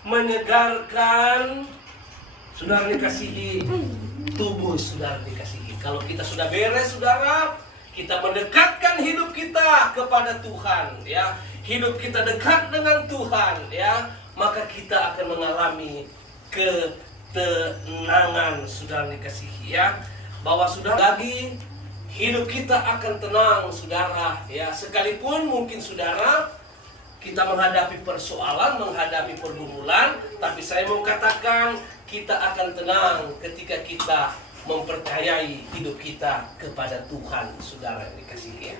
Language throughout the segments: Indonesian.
menyegarkan, saudara dikasihi, tubuh saudara dikasihi. Kalau kita sudah beres saudara, kita mendekatkan hidup kita kepada Tuhan, ya, hidup kita dekat dengan Tuhan, ya, maka kita akan mengalami ketenangan, saudara dikasihi, ya, bahwa sudah lagi hidup kita akan tenang, saudara, ya, sekalipun mungkin saudara kita menghadapi persoalan, menghadapi pergumulan, tapi saya mau katakan kita akan tenang ketika kita mempercayai hidup kita kepada Tuhan, saudara yang dikasihi, ya.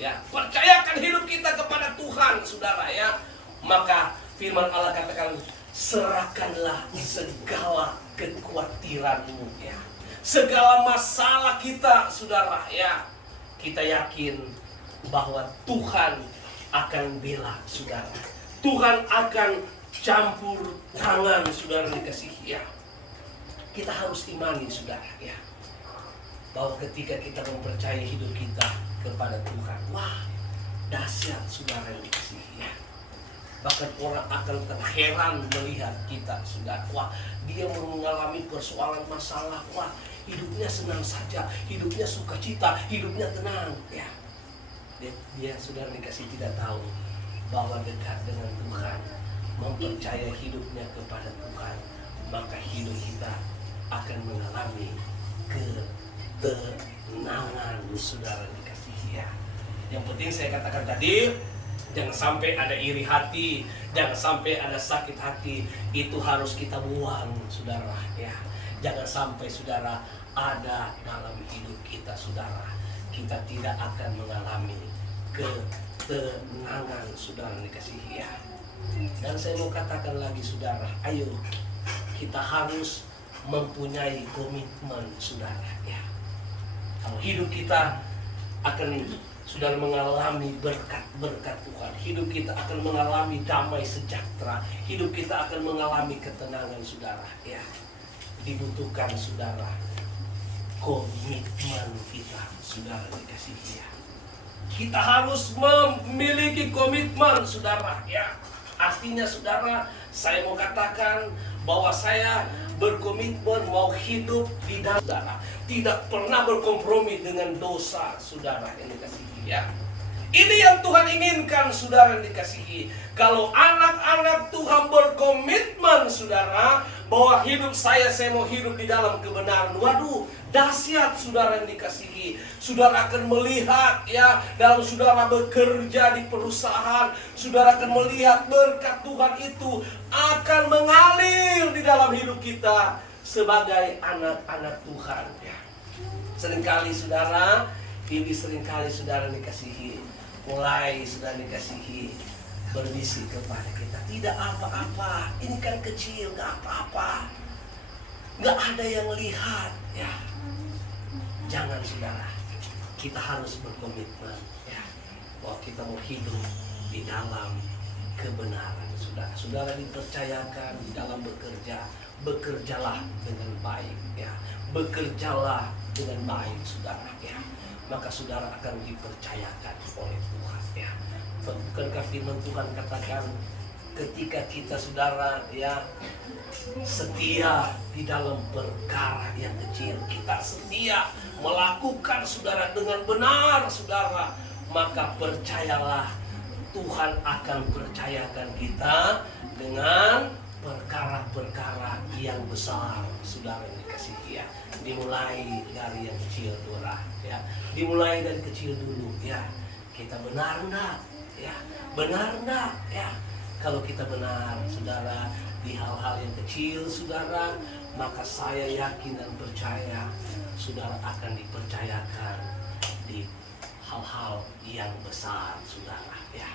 Ya, percayakan hidup kita kepada Tuhan, saudara, ya. Maka firman Allah katakan, serahkanlah segala kekhawatiranmu, ya. Segala masalah kita, saudara, ya. Kita yakin bahwa Tuhan akan bela, saudara. Tuhan akan campur tangan, saudara dikasihi, ya. Kita harus imani, saudara, ya, bahwa ketika kita mempercayai hidup kita kepada Tuhan, wah, dahsyat, saudara yang dikasihi, ya. Bahkan orang akan terheran melihat kita, saudara. Wah, dia mengalami persoalan masalah, wah, hidupnya senang saja, hidupnya sukacita, hidupnya tenang, ya. Dia saudara dikasih tidak tahu bahwa dekat dengan Tuhan, mempercayai hidupnya kepada Tuhan, maka hidup kita akan mengalami ketenangan, saudara dikasihi, ya. Yang penting saya katakan tadi, jangan sampai ada iri hati, jangan sampai ada sakit hati, itu harus kita buang, saudara, ya. Jangan sampai saudara ada dalam hidup kita, saudara. Kita tidak akan mengalami ketenangan, saudara dikasihi, ya. Dan saya mau katakan lagi, saudara, ayo kita harus mempunyai komitmen, saudara, ya. Kalau hidup kita akan saudara mengalami berkat-berkat Tuhan, hidup kita akan mengalami damai sejahtera, hidup kita akan mengalami ketenangan, saudara, ya. Dibutuhkan, saudara, komitmen kita, saudara dikasihi, ya. Kita harus memiliki komitmen, saudara, ya. Artinya, saudara, saya mau katakan bahwa saya berkomitmen mau hidup di dalam, saudara, tidak pernah berkompromi dengan dosa, saudara yang dikasihi, ya. Ini yang Tuhan inginkan, saudara yang dikasihi. Kalau anak-anak Tuhan berkomitmen, saudara, bahwa hidup saya mau hidup di dalam kebenaran. Waduh, dahsyat, saudara yang dikasihi. Saudara akan melihat, ya, dalam saudara bekerja di perusahaan, saudara akan melihat berkat Tuhan itu akan mengalir di dalam hidup kita sebagai anak-anak Tuhan, ya. Seringkali, saudara, ini seringkali saudara dikasihi, mulai saudara dikasihi berbisik kepada kita, tidak apa-apa, ini kan kecil, nggak apa-apa, nggak ada yang lihat, ya. Jangan, saudara, kita harus berkomitmen, ya, bahwa kita mau hidup di dalam kebenaran, saudara. Saudara dipercayakan di dalam bekerja, bekerjalah dengan baik, ya. Bekerjalah dengan baik, saudara, ya. Maka saudara akan dipercayakan oleh Tuhan, ya. Bukankah firman Tuhan katakan ketika kita, saudara, ya, setia di dalam perkara yang kecil, kita setia melakukan, saudara, dengan benar, saudara, maka percayalah Tuhan akan percayakan kita dengan perkara-perkara yang besar, saudara yang dikasihi, ya. Dimulai dari yang kecil, saudara, ya. Dimulai dari kecil dulu, ya. Kita benar enggak? Ya, benar enggak? Ya. Kalau kita benar, saudara, di hal-hal yang kecil, saudara, maka saya yakin dan percaya saudara akan dipercayakan di hal-hal yang besar, saudara, ya.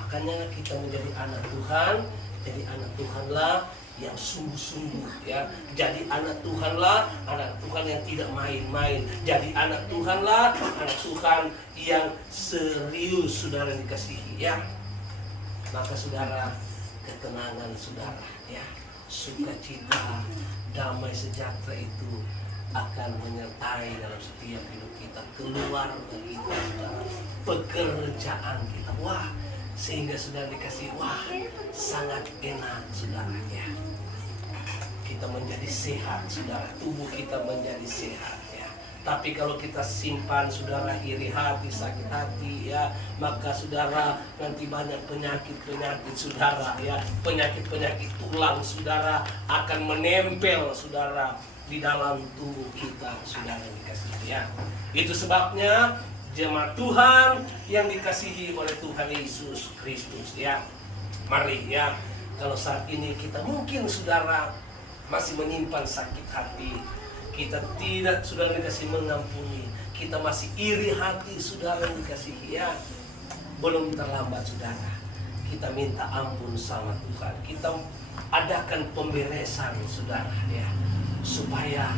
Makanya kita menjadi anak Tuhan, jadi anak Tuhanlah yang sungguh-sungguh, ya. Jadi anak Tuhanlah, anak Tuhan yang tidak main-main. Jadi anak Tuhanlah, anak Tuhan yang serius, saudara dikasihi, ya. Maka saudara, ketenangan, saudara, ya, sukacita, damai sejahtera itu akan menyertai dalam setiap hidup kita, keluarga kita, saudara, pekerjaan kita. Wah, Sehingga sudah dikasih, wah sangat enak saudara ya. Kita menjadi sehat saudara, tubuh kita menjadi sehat ya. Tapi kalau kita simpan saudara iri hati, sakit hati ya, maka saudara nanti banyak penyakit-penyakit saudara ya. Penyakit-penyakit tulang saudara akan menempel saudara di dalam tubuh kita saudara dikasih ya. Itu sebabnya jemaat Tuhan yang dikasihi oleh Tuhan Yesus Kristus ya. Mari ya, kalau saat ini kita mungkin saudara masih menyimpan sakit hati, kita tidak saudara dikasih mengampuni, kita masih iri hati saudara dikasihi ya, belum terlambat saudara. Kita minta ampun sama Tuhan, kita adakan pemberesan saudara ya, supaya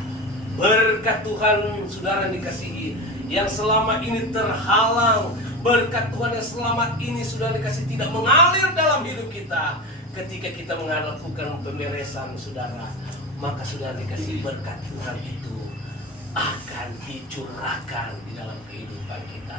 berkat Tuhan saudara dikasihi yang selama ini terhalang, berkat Tuhan yang selama ini sudah dikasih tidak mengalir dalam hidup kita. Ketika kita melakukan pemberesan saudara, maka sudah dikasih berkat Tuhan itu akan dicurahkan di dalam kehidupan kita.